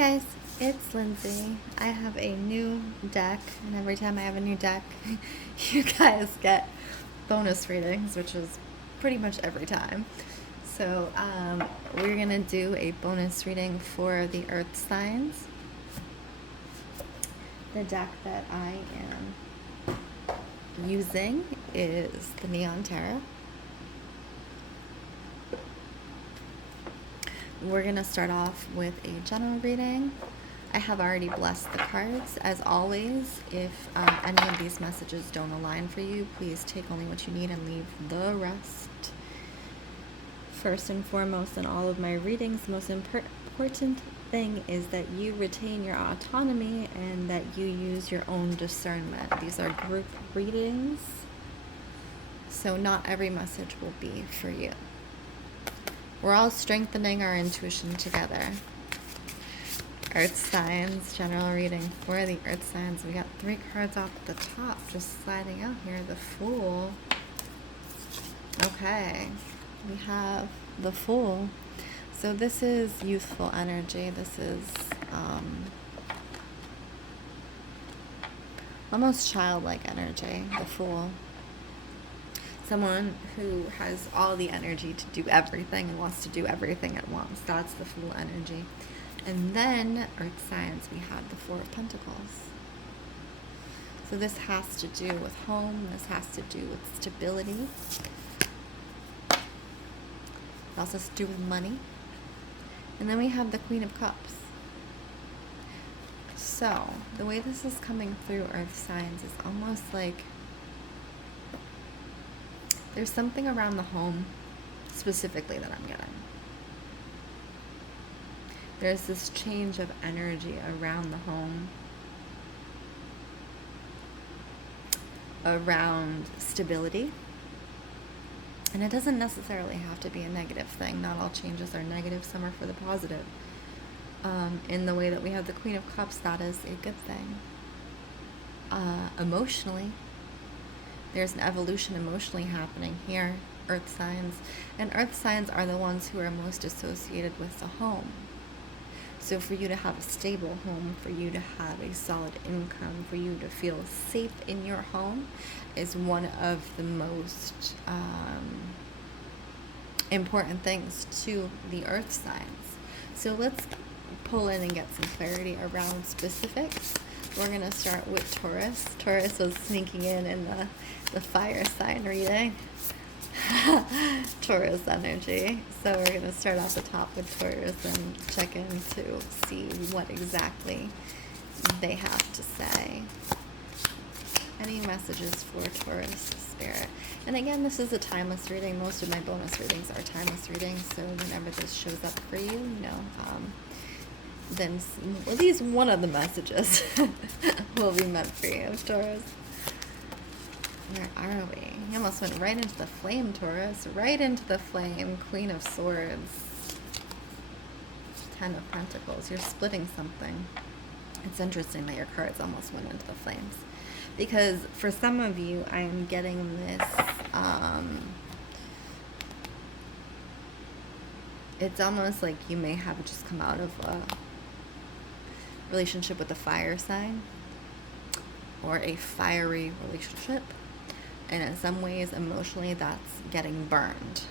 guys, it's Lindsay. I have a new deck, and every time I have a new deck, you guys get bonus readings, which is pretty much every time. So we're going to do a bonus reading for the earth signs. The deck that I am using is the Neon Tarot. We're going to start off with a general reading. I have already blessed the cards. As always, if any of these messages don't align for you, please take only what you need and leave the rest. First and foremost in all of my readings, the most important thing is that you retain your autonomy and that you use your own discernment. These are group readings, so not every message will be for you. We're all strengthening our intuition together. Earth signs, general reading for the earth signs. We got 3 cards off the top, just sliding out here. The Fool. Okay, we have the Fool. So this is youthful energy. This is almost childlike energy, the Fool. Someone who has all the energy to do everything and wants to do everything at once. That's the Fool energy. And then, earth signs, we have the 4 of Pentacles. So this has to do with home. This has to do with stability. It also has to do with money. And then we have the Queen of Cups. So, the way this is coming through earth signs is almost like there's something around the home specifically that I'm getting. There's this change of energy around the home, around stability. And it doesn't necessarily have to be a negative thing. Not all changes are negative, some are for the positive. In the way that we have the Queen of Cups, that is a good thing. Emotionally, there's an evolution emotionally happening here, earth signs. And earth signs are the ones who are most associated with the home. So for you to have a stable home, for you to have a solid income, for you to feel safe in your home is one of the most important things to the earth signs. So let's pull in and get some clarity around specifics. We're going to start with Taurus. Taurus was sneaking in the fire sign reading. Taurus energy. So we're going to start off the top with Taurus and check in to see what exactly they have to say. Any messages for Taurus spirit? And again, this is a timeless reading. Most of my bonus readings are timeless readings. So whenever this shows up for you, then at least one of the messages will be meant for you, Taurus. Where are we? He almost went right into the flame, Taurus. Right into the flame. Queen of Swords. 10 of Pentacles. You're splitting something. It's interesting that your cards almost went into the flames. Because for some of you, I am getting this... it's almost like you may have just come out of a relationship with a fire sign. Or a fiery relationship. And in some ways, emotionally, that's getting burned.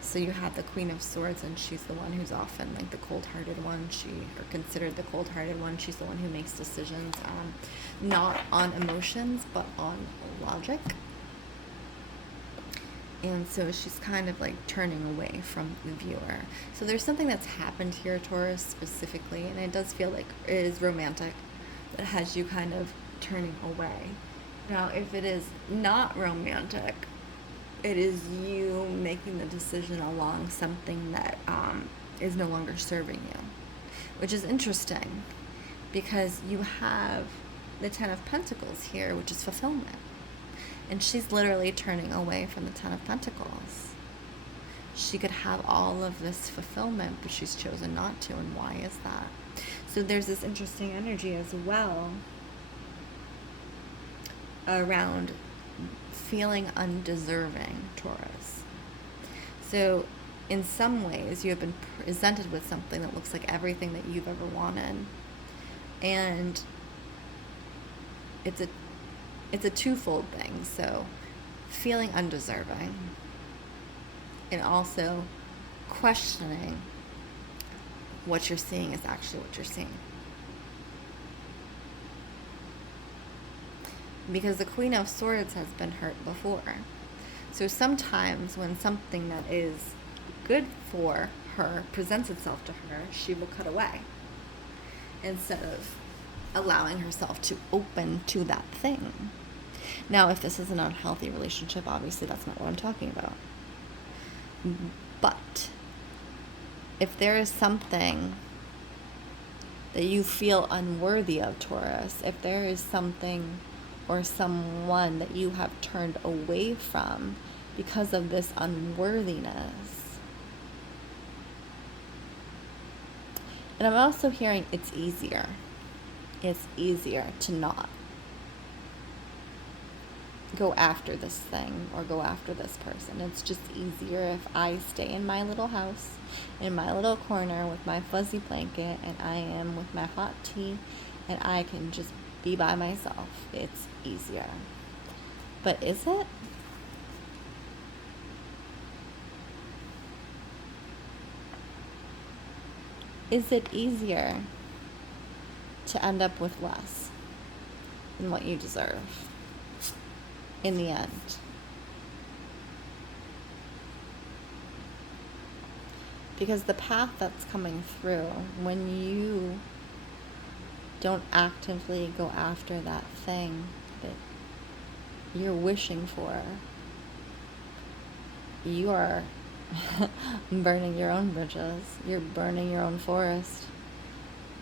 So you have the Queen of Swords, and she's the one who's often like the cold-hearted one. Or considered the cold-hearted one. She's the one who makes decisions not on emotions, but on logic. And so she's kind of like turning away from the viewer. So there's something that's happened here, Taurus, specifically, and it does feel like it is romantic. That has you kind of turning away. Now, if it is not romantic, it is you making the decision along something that is no longer serving you, which is interesting because you have the 10 of Pentacles here, which is fulfillment. And she's literally turning away from the 10 of Pentacles. She could have all of this fulfillment, but she's chosen not to. And why is that? So there's this interesting energy as well around feeling undeserving, Taurus. So in some ways, you have been presented with something that looks like everything that you've ever wanted. And it's a twofold thing. So feeling undeserving and also questioning what you're seeing is actually what you're seeing. Because the Queen of Swords has been hurt before. So sometimes when something that is good for her presents itself to her, she will cut away instead of allowing herself to open to that thing. Now, if this is an unhealthy relationship, obviously that's not what I'm talking about. But if there is something that you feel unworthy of, Taurus, if there is something or someone that you have turned away from because of this unworthiness, and I'm also hearing it's easier to not go after this thing or go after this person. It's just easier if I stay in my little house, in my little corner with my fuzzy blanket, and I am with my hot tea, and I can just be by myself. It's easier. But is it? Is it easier to end up with less than what you deserve in the end? Because the path that's coming through, when you don't actively go after that thing that you're wishing for, you are burning your own bridges. You're burning your own forest.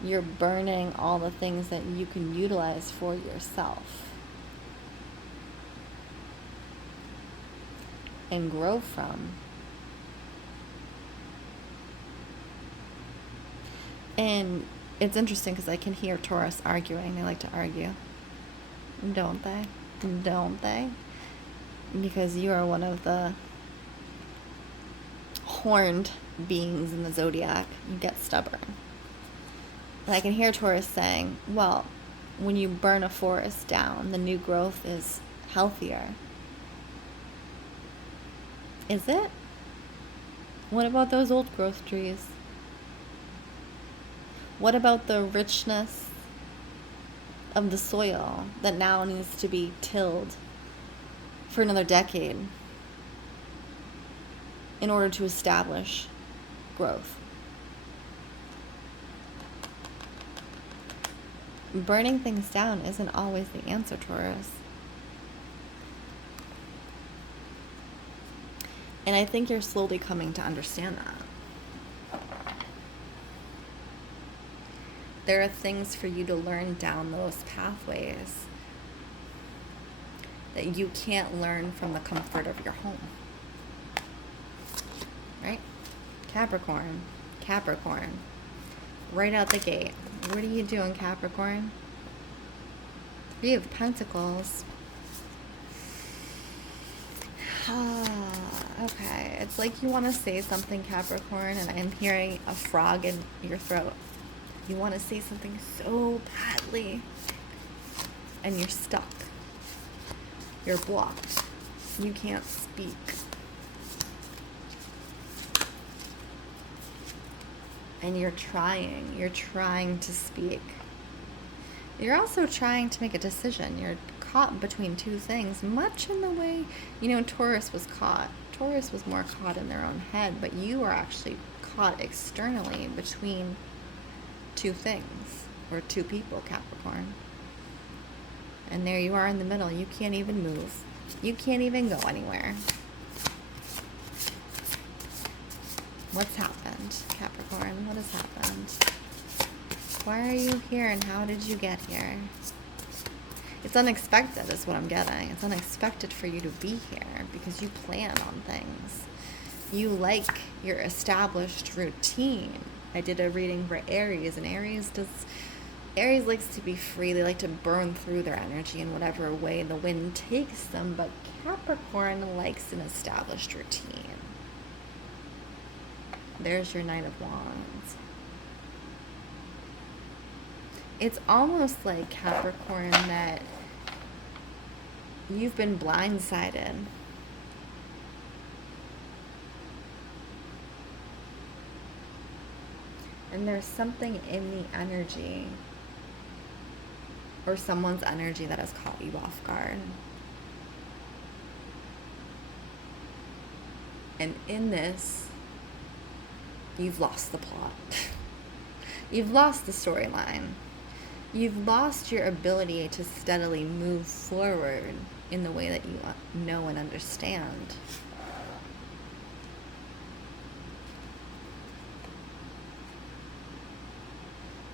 You're burning all the things that you can utilize for yourself and grow from. And it's interesting because I can hear Taurus arguing. They like to argue. Don't they? Don't they? Because you are one of the horned beings in the zodiac. You get stubborn. And I can hear Taurus saying, well, when you burn a forest down, the new growth is healthier. Is it? What about those old growth trees? What about the richness of the soil that now needs to be tilled for another decade in order to establish growth? Burning things down isn't always the answer, Taurus. And I think you're slowly coming to understand that. There are things for you to learn down those pathways that you can't learn from the comfort of your home. Right? Capricorn. Right out the gate. What are you doing, Capricorn? Three of Pentacles. Okay. It's like you want to say something, Capricorn, and I'm hearing a frog in your throat. You want to say something so badly, and you're stuck. You're blocked. You can't speak. And you're trying to speak. You're also trying to make a decision. You're caught between two things, much in the way, Taurus was caught. Taurus was more caught in their own head, but you are actually caught externally between two things, or two people, Capricorn. And there you are in the middle. You can't even move. You can't even go anywhere. What's happened, Capricorn? What has happened? Why are you here and how did you get here? It's unexpected is what I'm getting. It's unexpected for you to be here because you plan on things. You like your established routine. I did a reading for Aries, and Aries likes to be free. They like to burn through their energy in whatever way the wind takes them, but Capricorn likes an established routine. There's your Knight of Wands. It's almost like, Capricorn, that you've been blindsided. And there's something in the energy, or someone's energy, that has caught you off guard. And in this, you've lost the plot. You've lost the storyline. You've lost your ability to steadily move forward in the way that you know and understand.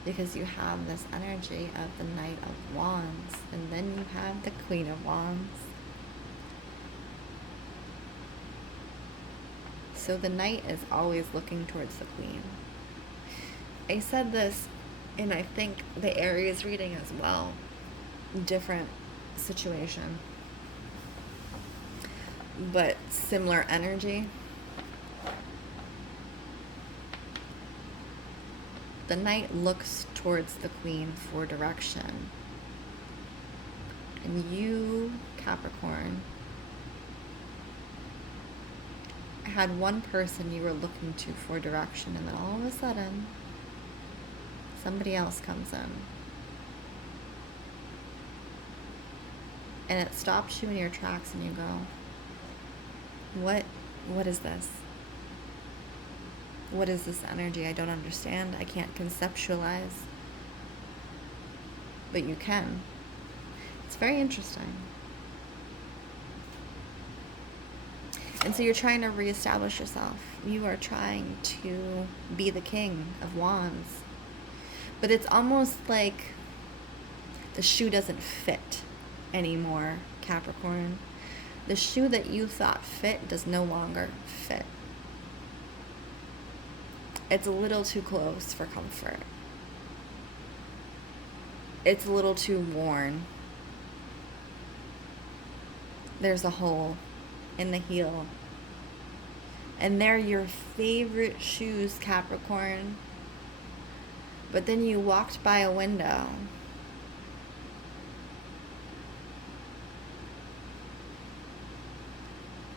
Because you have this energy of the Knight of Wands, and then you have the Queen of Wands. So the Knight is always looking towards the Queen. I said this in, I think, the Aries reading as well. Different situation, but similar energy. The Knight looks towards the Queen for direction. And you, Capricorn, had one person you were looking to for direction, and then all of a sudden, somebody else comes in. And it stops you in your tracks, and you go, what is this? What is this energy? I don't understand. I can't conceptualize. But you can. It's very interesting. And so you're trying to reestablish yourself. You are trying to be the King of Wands. But it's almost like the shoe doesn't fit anymore, Capricorn. The shoe that you thought fit does no longer fit. It's a little too close for comfort. It's a little too worn. There's a hole in the heel. And they're your favorite shoes, Capricorn. But then you walked by a window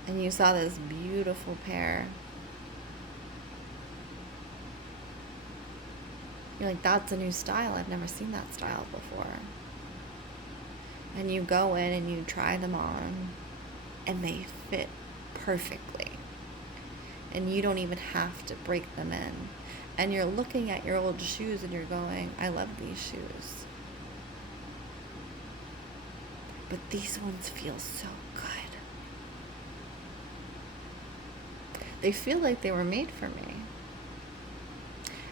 and you saw this beautiful pair. You're like, that's a new style. I've never seen that style before. And you go in and you try them on, and they fit perfectly. And you don't even have to break them in. And you're looking at your old shoes and you're going, I love these shoes. But these ones feel so good. They feel like they were made for me.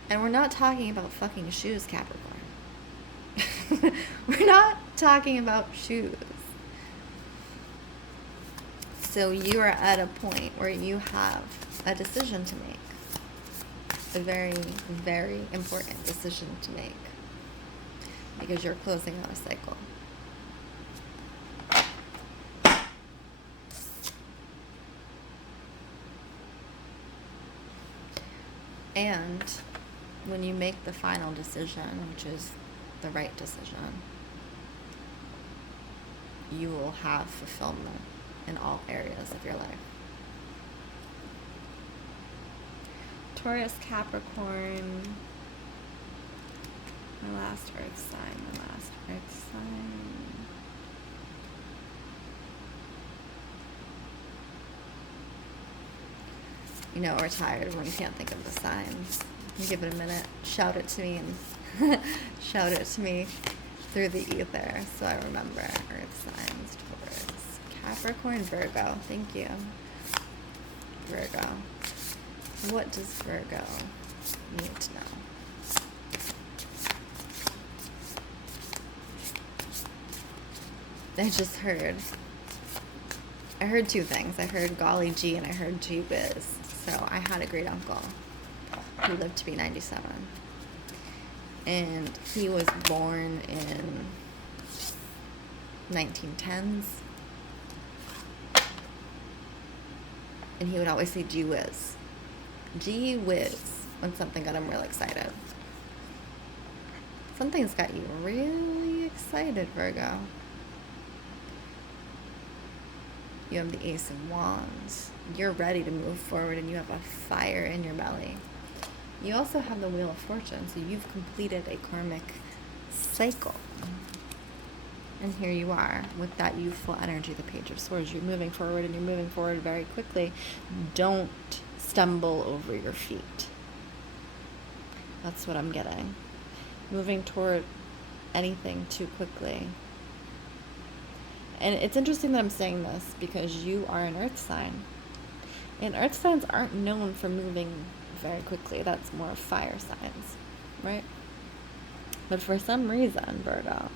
And we're not talking about fucking shoes, Capricorn. We're not talking about shoes. So you are at a point where you have a decision to make. A very, very important decision to make. Because you're closing out a cycle. And when you make the final decision, which is the right decision, you will have fulfillment in all areas of your life. Taurus, Capricorn, my last earth sign. You know, we're tired when we can't think of the signs. Give it a minute. Shout it to me and shout it to me through the ether so I remember. Earth signs, Taurus, Capricorn, Virgo. Thank you. Virgo. What does Virgo need to know? I heard two things. I heard golly gee and I heard gee whiz. So I had a great uncle who lived to be 97. And he was born in 1910s. And he would always say gee whiz. Gee whiz, when something got him real excited. Something's got you really excited, Virgo. You have the Ace of Wands. You're ready to move forward and you have a fire in your belly. You also have the Wheel of Fortune, so you've completed a karmic cycle. And here you are with that youthful energy, the Page of Swords. You're moving forward and you're moving forward very quickly. Don't stumble over your feet. That's what I'm getting. Moving toward anything too quickly. And it's interesting that I'm saying this because you are an earth sign. And earth signs aren't known for moving very quickly. That's more fire signs, right? But for some reason, Virgo,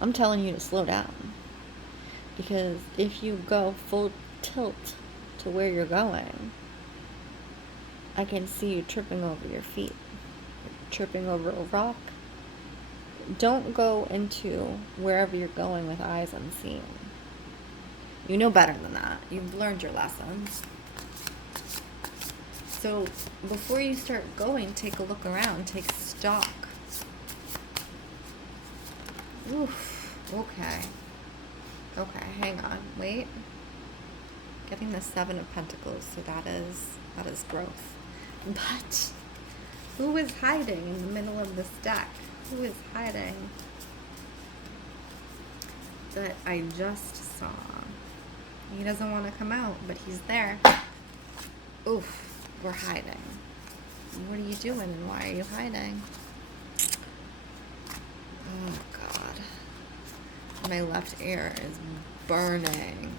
I'm telling you to slow down. Because if you go full tilt to where you're going, I can see you tripping over your feet, tripping over a rock. Don't go into wherever you're going with eyes unseen. You know better than that. You've learned your lessons. So before you start going, take a look around, take stock. Oof, okay. Okay, hang on, wait. Getting the Seven of Pentacles, so that is growth. But who is hiding in the middle of this deck? Who is hiding that I just saw? He doesn't want to come out, but he's there. Oof, we're hiding. What are you doing and why are you hiding? Oh, God. My left ear is burning.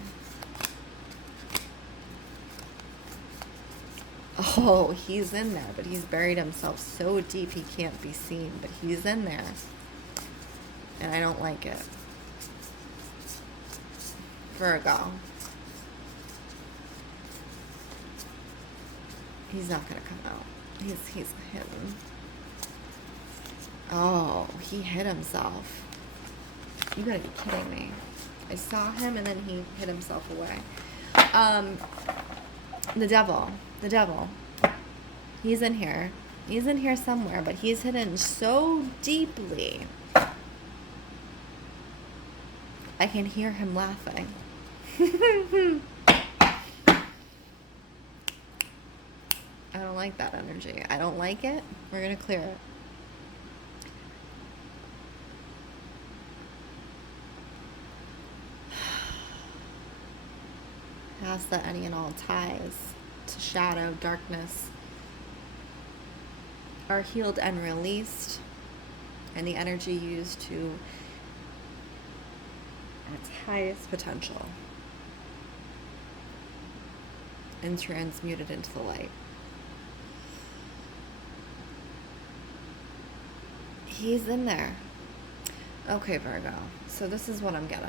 Oh, he's in there, but he's buried himself so deep he can't be seen, but he's in there. And I don't like it. Virgo. He's not going to come out. He's hidden. Oh, he hit himself. You gotta be kidding me. I saw him and then he hit himself away. The devil. The devil. He's in here. He's in here somewhere, but he's hidden so deeply. I can hear him laughing. I don't like that energy. I don't like it. We're gonna clear it. Ask that any and all ties to shadow, darkness are healed and released, and the energy used to its highest potential and transmuted into the light. He's in there. Okay, Virgo. So this is what I'm getting.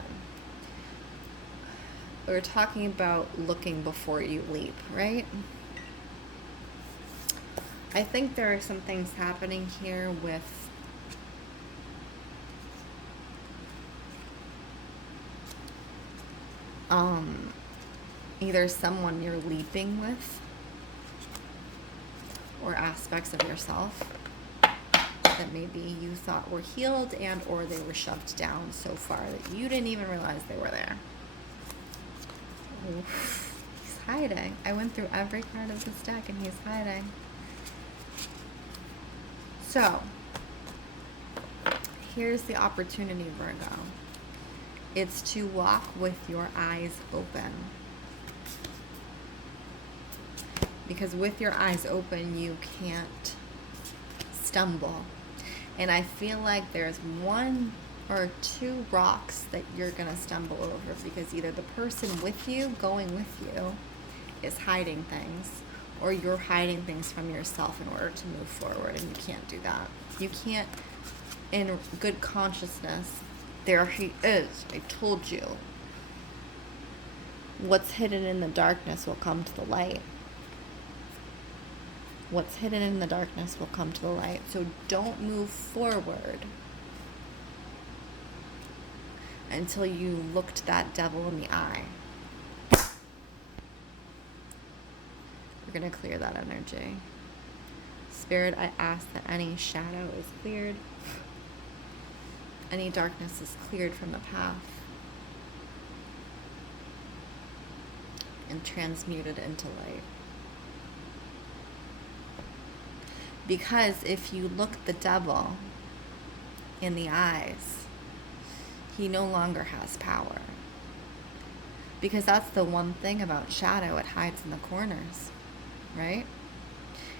We're talking about looking before you leap, right? I think there are some things happening here with either someone you're leaping with or aspects of yourself that maybe you thought were healed and or they were shoved down so far that you didn't even realize they were there. Oof, he's hiding. I went through every card of this deck and he's hiding. So, here's the opportunity, Virgo. It's to walk with your eyes open. Because with your eyes open, you can't stumble. And I feel like there's one or two rocks that you're going to stumble over because either the person with you, going with you, is hiding things, or you're hiding things from yourself in order to move forward, and you can't do that. You can't, in good consciousness, there he is, I told you. What's hidden in the darkness will come to the light. What's hidden in the darkness will come to the light. So don't move forward until you looked that devil in the eye. going to clear that energy. Spirit, I ask that any shadow is cleared. Any darkness is cleared from the path and transmuted into light. Because if you look the devil in the eyes, he no longer has power. Because that's the one thing about shadow, it hides in the corners, right?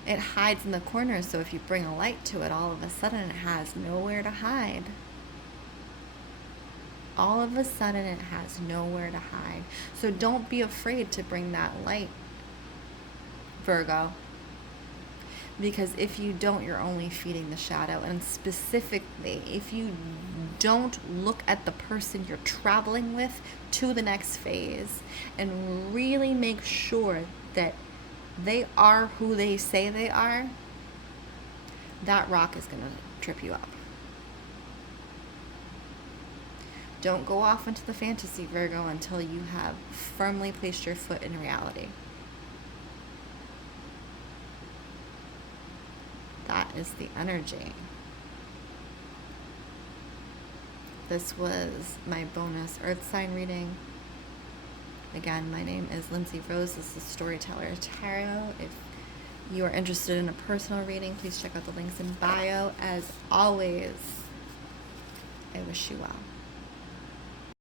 It hides in the corners, so if you bring a light to it, all of a sudden it has nowhere to hide. All of a sudden it has nowhere to hide. So don't be afraid to bring that light, Virgo. Because if you don't, you're only feeding the shadow. And specifically, if you don't look at the person you're traveling with to the next phase and really make sure that they are who they say they are, that rock is going to trip you up. Don't go off into the fantasy, Virgo, until you have firmly placed your foot in reality. That is the energy. This was my bonus Earth sign reading. Again, my name is Lindsey Rose. This is Storyteller Tarot. If you are interested in a personal reading, please check out the links in bio. As always, I wish you well.